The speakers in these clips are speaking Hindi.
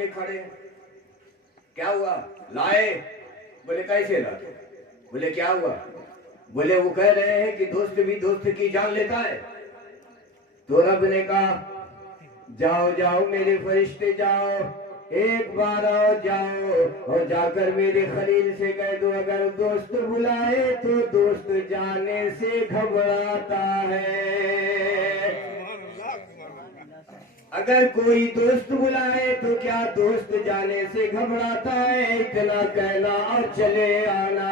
में खड़े हैं। क्या हुआ? लाए? बोले कैसे लाए? बोले क्या हुआ? बोले वो कह रहे हैं कि दोस्त भी दोस्त की जान लेता है। तो रब ने कहा जाओ जाओ मेरे फरिश्ते जाओ, एक बार आओ जाओ और जाकर मेरे खलील से कह दो अगर दोस्त बुलाए तो दोस्त जाने से घबराता है। अगर कोई दोस्त बुलाए तो क्या दोस्त जाने से घबराता है। इतना कहना और चले आना।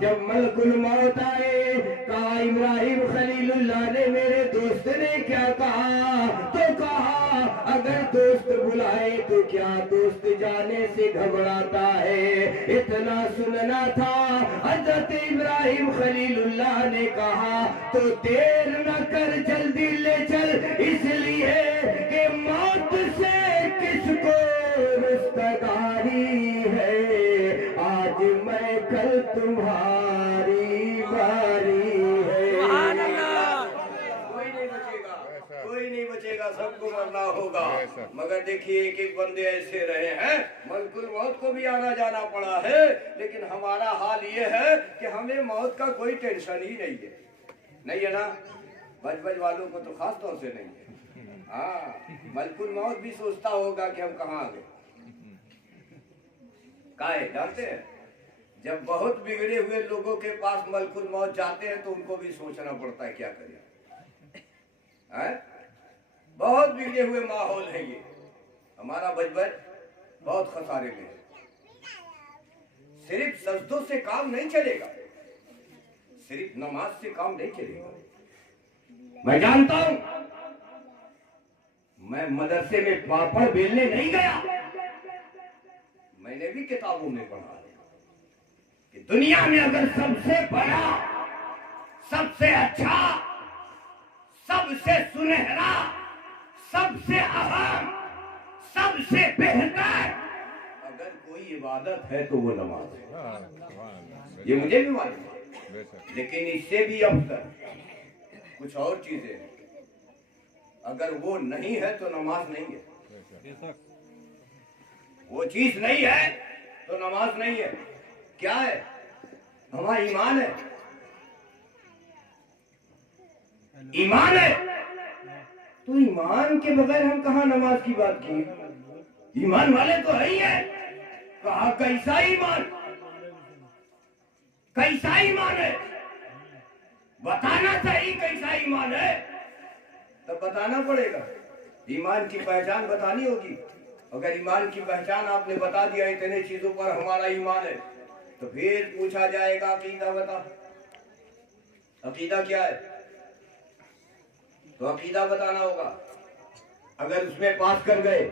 जब मलकुल मौत आए कहा इब्राहिम खलीलुल्लाह ने मेरे दोस्त ने क्या कहा? तो कहा अगर दोस्त बुलाए तो क्या दोस्त जाने से घबराता है। इतना सुनना था। हजरत इब्राहिम खलीलुल्लाह ने कहा तो देर न कर जल्दी ले चल, इसलिए कि मौत से किसको रिश्तेदारी है। आज मैं कल तुम्हारी बारी है। कोई नहीं बचेगा, कोई नहीं बचेगा, सबको मरना होगा। मगर देखिए एक एक बंदे ऐसे रहे हैं, मलकुल मौत को भी आना जाना पड़ा है, लेकिन हमारा हाल ये है कि हमें मौत का कोई टेंशन ही नहीं है। नहीं है ना? बज वालों को तो खास तौर से नहीं है। हाँ, मलकुल मौत भी सोचता होगा कि हम कहाँ आ गए। काहे जानते हैं? जब बहुत बिगड़े हुए लोगों के पास मलकुल मौत जाते हैं तो उनको भी सोचना पड़ता है क्या करें। बहुत बिगड़े हुए माहौल है ये। हमारा बजबज बहुत खसारे में है। सिर्फ सजदों से काम नहीं चलेगा, सिर्फ नमाज से काम नहीं चलेगा। मैं जानता हूं, मैं मदरसे में पापड़ बेलने नहीं गया। मैंने भी किताबों में पढ़ा कि दुनिया में अगर सबसे बड़ा, सबसे अच्छा, सबसे सुनहरा, सबसे अहम, सबसे बेहतर अगर कोई इबादत है तो वो नमाज है। ये मुझे भी मालूम है, लेकिन इससे भी अफसर कुछ और चीजें हैं। अगर वो नहीं है तो नमाज नहीं है। वो चीज नहीं है तो नमाज नहीं है। क्या है? हमारा ईमान है। ईमान है तो ईमान के बगैर हम कहां नमाज की बात की? ईमान वाले तो है ही है। कहा कैसा ईमान? कैसा ईमान है? बताना चाहिए कैसा ईमान है, तब बताना पड़ेगा। ईमान की पहचान बतानी होगी। अगर ईमान की पहचान आपने बता दिया इतने चीजों पर हमारा ईमान है, तो फिर पूछा जाएगा अकीदा बता। अकीदा क्या है? तो अकीदा बताना होगा। अगर उसमें पास कर गए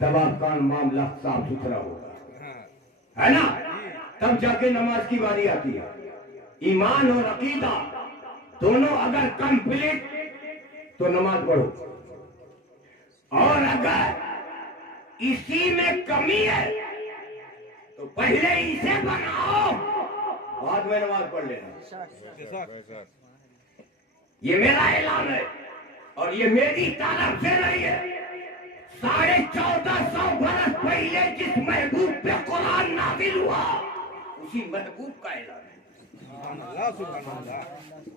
तब आपका मामला साफ सुथरा होगा, है ना? तब जाके नमाज की बारी आती है। ईमान और अकीदा दोनों अगर कंप्लीट तो नमाज पढ़ो, और अगर इसी में कमी है तो पहले इसे बनाओ, बाद में नमाज पढ़ लेना। ये मेरा ऐलान है और ये मेरी तरफ से नहीं है। 1450 बरस पहले जिस महबूब पे कुरान नाज़िल हुआ उसी महबूब का ऐलान है।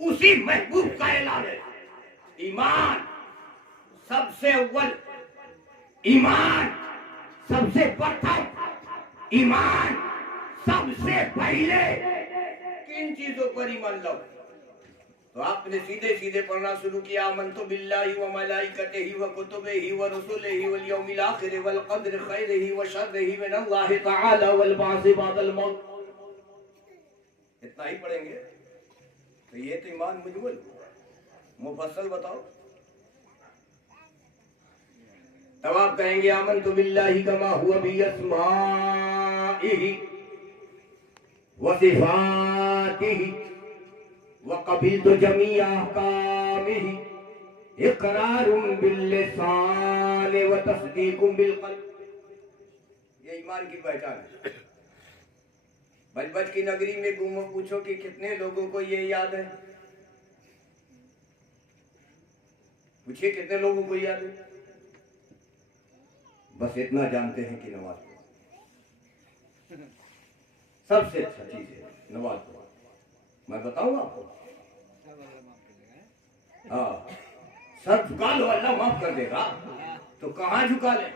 उसी महबूब का ऐलान है। ईमान सबसे अव्वल, ईमान सबसे प्रथम, ईमान सबसे पहले। किन चीजों पर ईमान लाओ? तो आपने सीधे सीधे पढ़ना शुरू किया आमन्तु बिल्लाहि व मलाइकतिहि व कुतुबिहि व रुसुलिहि वल यौमिल आखिर वल क़द्र खैरिहि व शर्रिहि मिनल्लाहि तआला वल बाअस बअदल मौत। इतना ही पढ़ेंगे तो ये तो ईमान मुजमल। मुफस्सल बताओ। तब आप कहेंगे आमन्तु बिल्लाहि कमा हुवा बि अस्माइहि व सिफातिहि व क़बिलतु जमी अहकामिहि इक़रारुम बिल लिसान व तस्दीकुम बिल क़ल्ब। ये ईमान की पहचान है। बजबज की नगरी में घूमो, पूछो कि कितने लोगों को ये याद है? पूछिए कितने लोगों को याद है? बस इतना जानते हैं कि नमाज पढ़ो सबसे अच्छा चीज है, नमाज पढ़ो। मैं बताऊंगा आपको, हाँ, सर झुका लो, अल्लाह माफ कर देगा। तो कहाँ झुका ले,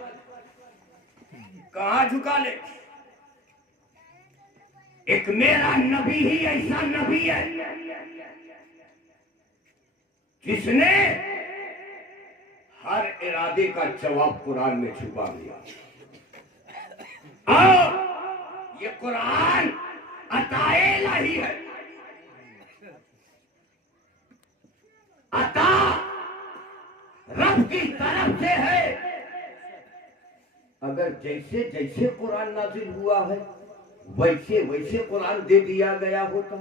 कहाँ झुका ले? एक मेरा नबी ही ऐसा नबी है जिसने हर इरादे का जवाब कुरान में छुपा दिया। और ये कुरान अताए इलाही है, अता रब की तरफ से है। अगर जैसे जैसे कुरान नाजिल हुआ है वैसे वैसे कुरान दे दिया गया होता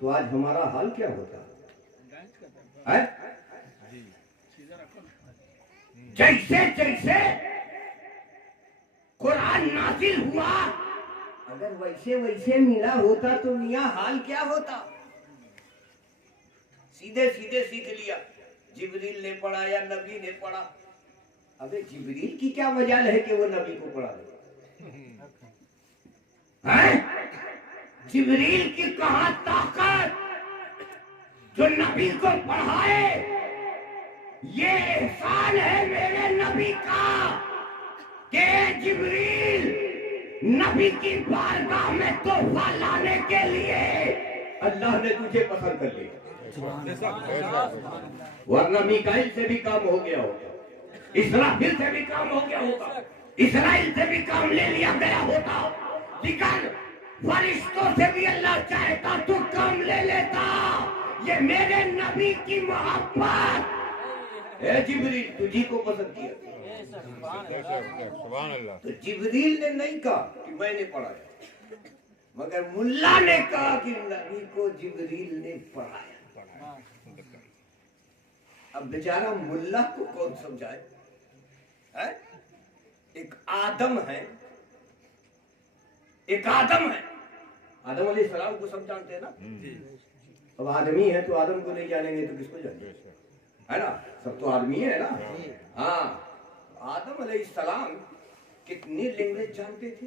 तो आज हमारा हाल क्या होता है? जैसे जैसे कुरान नाजिल हुआ अगर वैसे वैसे मिला होता तो मियां हाल क्या होता? सीधे सीधे सीख लिया, जिब्रील ने पढ़ा या नबी ने पढ़ा। अबे जिब्रील की क्या मजाल है कि वो नबी को पढ़ा दे? जिब्रील की कहां ताकत जो नबी को पढ़ाए? ये एहसान है मेरे नबी का कि जिब्रील नबी की बारगाह में तोहफा लाने के लिए अल्लाह ने तुझे पसंद कर लिया, वरना मीकाईल से भी काम हो गया होगा, इसराफील से भी काम हो गया होगा, इसराइल से भी काम ले लिया गया होता। लेकिन फरिश्तों से भी अल्लाह चाहता तो काम ले लेता। ये मेरे नबी की मोहब्बत है, जिब्रील तुझी को पसंद किया। तो जिब्रील ने नहीं कहा कि मैंने पढ़ाया, मगर मुल्ला ने कहा कि नबी को जिब्रील ने पढ़ाया। अब बेचारा मुल्ला को कौन समझाए? है? एक आदम है, एक आदम है, आदम अलैहिस्सलाम को सब जानते हैं ना। अब आदमी है तो आदम को नहीं जानेंगे तो किसको जानेंगे? है ना, सब तो आदमी है ना। हाँ, आदम अलैहिस्सलाम कितनी लैंग्वेज जानते थे,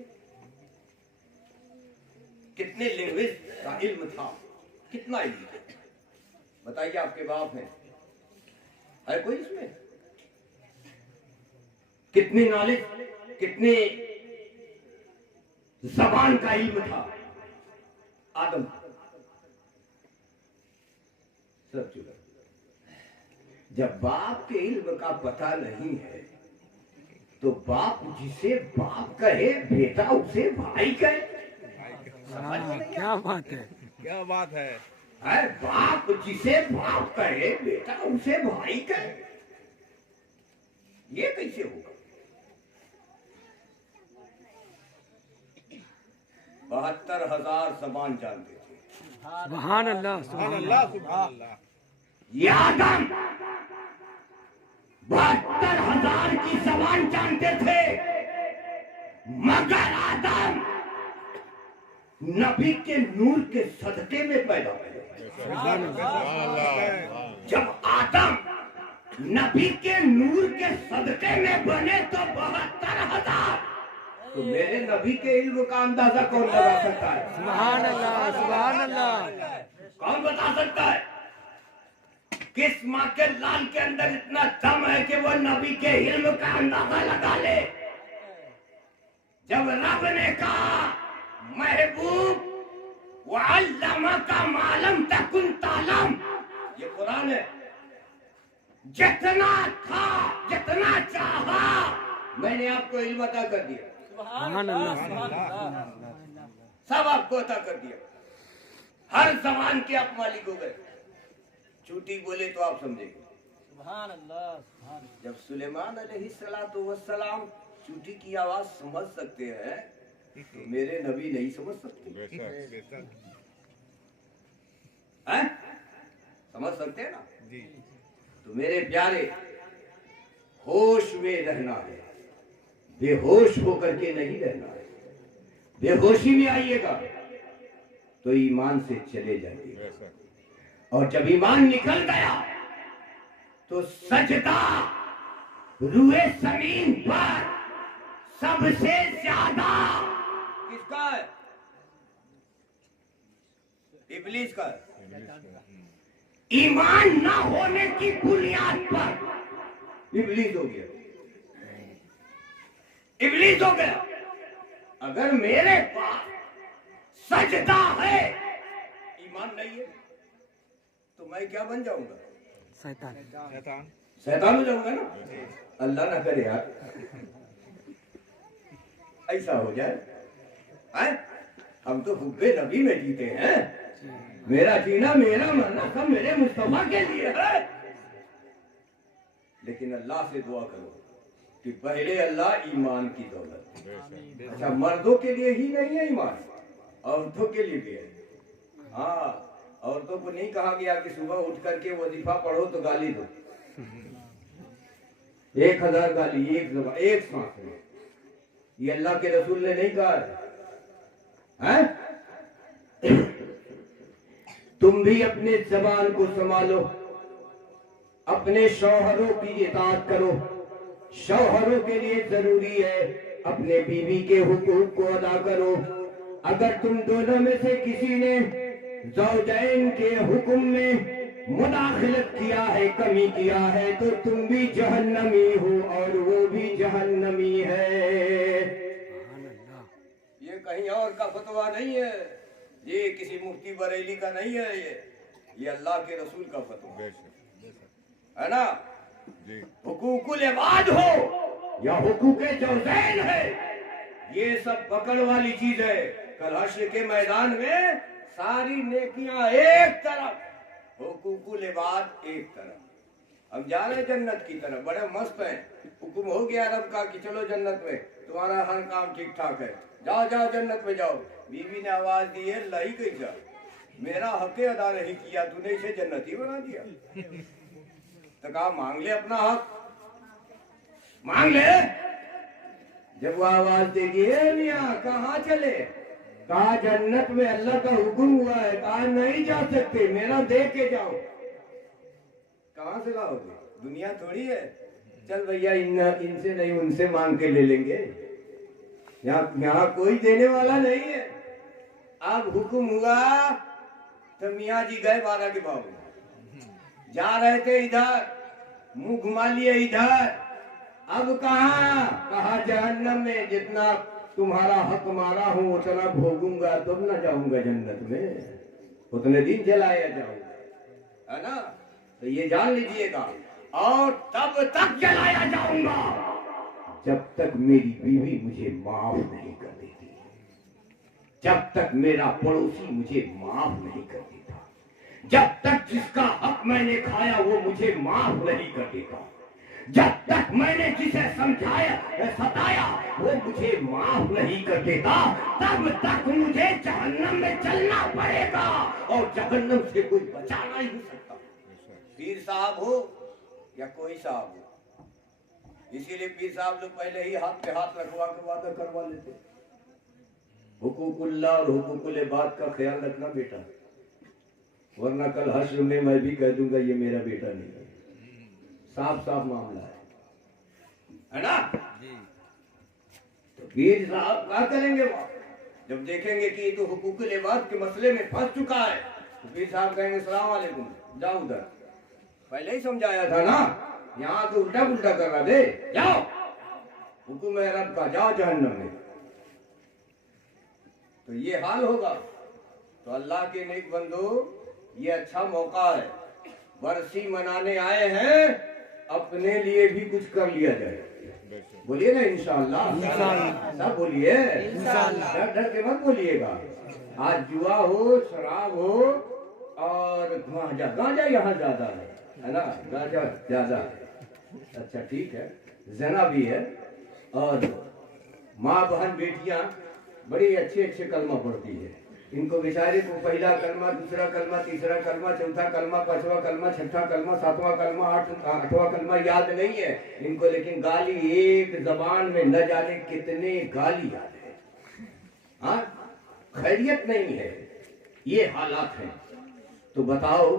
कितने लैंग्वेज का इल्म था, कितना इल्म था? बताइए, आपके बाप है कोई इसमें? कितनी नॉलेज, कितने जबान का इल्म था आदम? सब चुका। जब बाप के इल्म का पता नहीं है तो बाप जिसे बाप कहे बेटा उसे भाई कहे। क्या बात है, क्या बात है? बाप जिसे बाप कहे बेटा उसे भाई कहे, ये कैसे होगा? 72,000 ज़बान जानते थे। सुभान अल्लाह, सुभान अल्लाह, सुभान अल्लाह। ये आदम 72,000 की ज़बान जानते थे, मगर आदम नबी के नूर के सदके में पैदा हुआ। जब आदम नबी के नूर के सदके में बने तो 72,000, तो मेरे नबी के इल्म का अंदाजा कौन लगा सकता है? सुभान अल्लाह, सुभान अल्लाह। कौन बता सकता है? किस माँ के लाल के अंदर इतना दम है कि वो नबी के इल्म का अंदाजा लगा ले? जब रब ने कहा महबूब वअल्लमा का मालम तकुन तालम, ये कुरान है, जितना था जितना चाहा मैंने आपको इल्म अता कर दिया। सुभान अल्लाह, सब आपको अता कर दिया। हर जबान के आप मालिक हो गए। झूठी बोले तो आप समझेंगे। सुभान अल्लाह। जब सुलेमान अलैहिस्सलातु वस्सलाम झूठी की आवाज समझ सकते हैं तो मेरे नबी नहीं समझ सकते हैं? समझ सकते हैं ना? जी। तो मेरे प्यारे, होश में रहना है, बेहोश होकर के नहीं रहना है। बेहोशी में आइएगा तो ईमान से चले जाइएगा, और जब ईमान निकल गया तो सजदा रुए जमीन पर सबसे ज्यादा किसका है? इब्लीस का है। ईमान ना होने की बुनियाद पर इब्लीस हो गया, इब्लीस हो गया। अगर मेरे पास सजदा है, ईमान नहीं है, तो मैं क्या बन जाऊंगा? शैतान। शैतान। शैतान हो जाऊंगा ना। अल्लाह ना करे यार ऐसा हो जाए। हम तो हुब्बे नबी में जीते हैं। मेरा जीना मेरा मरना सब मेरे मुस्तफा के लिए है। लेकिन अल्लाह से दुआ करो कि पहले अल्लाह ईमान की दौलत। अच्छा, मर्दों के लिए ही नहीं है ईमान, औरतों के लिए भी है। हाँ, औरतों को नहीं कहा गया कि सुबह उठ करके वजीफा पढ़ो तो गाली दो। 1000 गाली एक सांस में, ये अल्लाह के रसूल ने नहीं कहा है? तुम भी अपने जबान को संभालो, अपने शौहरों की इताअत करो। शौहरों के लिए जरूरी है अपने बीवी के हुकूक को अदा करो। अगर तुम दोनों में से किसी ने ज़ौजैन के हुक्म में मुदाखलत किया है, कमी किया है, तो तुम भी जहन्नमी हो और वो भी जहन्नमी है। ये कहीं और का फतवा नहीं है, ये किसी मुफ्ती बरेली का नहीं है, ये अल्लाह के रसूल का फतवा है ना। हुकूकुल इबाद हो या हुकूके ज़ौजैन है, ये सब पकड़ वाली चीज है। कल हश्र के मैदान में सारी नेकियां एक तरफ, हुकूकुल इबाद एक तरफ। हम जा रहे जन्नत की तरफ, बड़े मस्त हैं। हुक्म हो गया रब का कि चलो जन्नत में, तुम्हारा हर काम ठीक ठाक है, जाओ जाओ जन्नत में जाओ। बीवी ने आवाज दी है, लाई कैसा, मेरा हक अदा नहीं किया, तूने इसे जन्नती बना दिया। तो कहा मांग ले अपना हक, मांग ले। जब वो आवाज देगी, मियां कहाँ चले, कहा जन्नत में अल्लाह का हुक्म हुआ है, कहा नहीं जा सकते, मेरा दे के जाओ। कहां से लाओगे, दुनिया थोड़ी है। चल भैया इनसे नहीं उनसे मांग के ले लेंगे, यहाँ कोई देने वाला नहीं है। अब हुक्म हुआ तो मियाँ जी गए 12 के भाव में, जा रहे थे इधर, मुंह घुमा लिए इधर। अब कहा जहन्नम में, जितना तुम्हारा हक मारा हूं उतना भोगूंगा, तब ना जाऊंगा जन्नत में, उतने दिन जलाया जाऊंगा, है ना। तो ये जान लीजिएगा, और तब तक जलाया जाऊंगा जब तक मेरी बीवी मुझे माफ नहीं कर देती, जब तक मेरा पड़ोसी मुझे माफ नहीं कर देता, जब तक जिसका हक मैंने खाया वो मुझे माफ नहीं कर देता, जब तक मैंने जिसे समझाया सताया वो मुझे माफ नहीं कर देता, तब तक मुझे जहन्नम में चलना पड़ेगा, और जहन्नम से कोई बचा नहीं सकता। पीर साहब हो या कोई साहब हो, इसीलिए पीर साहब लोग पहले ही हाथ पे हाथ रखवा के वादा करवा लेते। हुकूकुल्लाह और हुकूकुल इबाद का ख्याल रखना बेटा, वरना कल हश्र में मैं भी कह दूंगा ये मेरा बेटा नहीं है। साफ साफ मामला है ना। तो पीर साहब क्या करेंगे, वो जब देखेंगे कि तो हुकूकुल इबाद के मसले में फंस चुका है, तो पीर साहब कहेंगे अस्सलाम वालेकुम, जाओ उधर, पहले ही समझाया था ना, यहाँ तो उल्टा पुल्टा कर रहा थे, जाओ हुक्म है रब का, जाओ जहन्नम में। तो ये हाल होगा। तो अल्लाह के नेक बंदो, ये अच्छा मौका है, बरसी मनाने आए हैं, अपने लिए भी कुछ कर लिया जाए। बोलिए ना इंशाअल्लाह, सब बोलिए, डर डर के मत बोलिएगा। आज जुआ हो, शराब हो और गांजा यहाँ ज्यादा है ना, गांजा ज्यादा है। अच्छा ठीक है, जना भी है, और माँ बहन बेटियां बड़ी अच्छे अच्छे कलमा पढ़ती है। इनको बेचारे को पहला कलमा, दूसरा कलमा, तीसरा कलमा, चौथा कलमा, पांचवा कलमा, छठा कलमा, सातवां कलमा, आठवां कलमा याद नहीं है इनको, लेकिन गाली एक जबान में न जाने कितने गाली याद है। हाँ, खैरियत नहीं है, ये हालात हैं। तो बताओ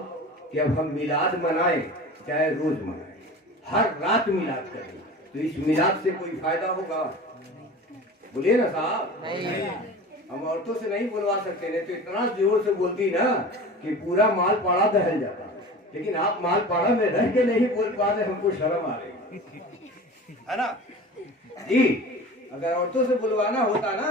कि अब हम मिलाद मनाएं चाहे रोज मनाएं, हर रात मिलाद करें, तो इस मिलाद से कोई फायदा होगा? बोलिए ना साहब। हम औरतों से नहीं बुलवा सकते, नहीं तो इतना जोर से बोलती ना कि पूरा माल पाड़ा दहल जाता। लेकिन आप माल पाड़ा में रह के नहीं बोल पा रहे, हमको शर्म आ रही है ना जी। अगर औरतों से बुलवाना होता ना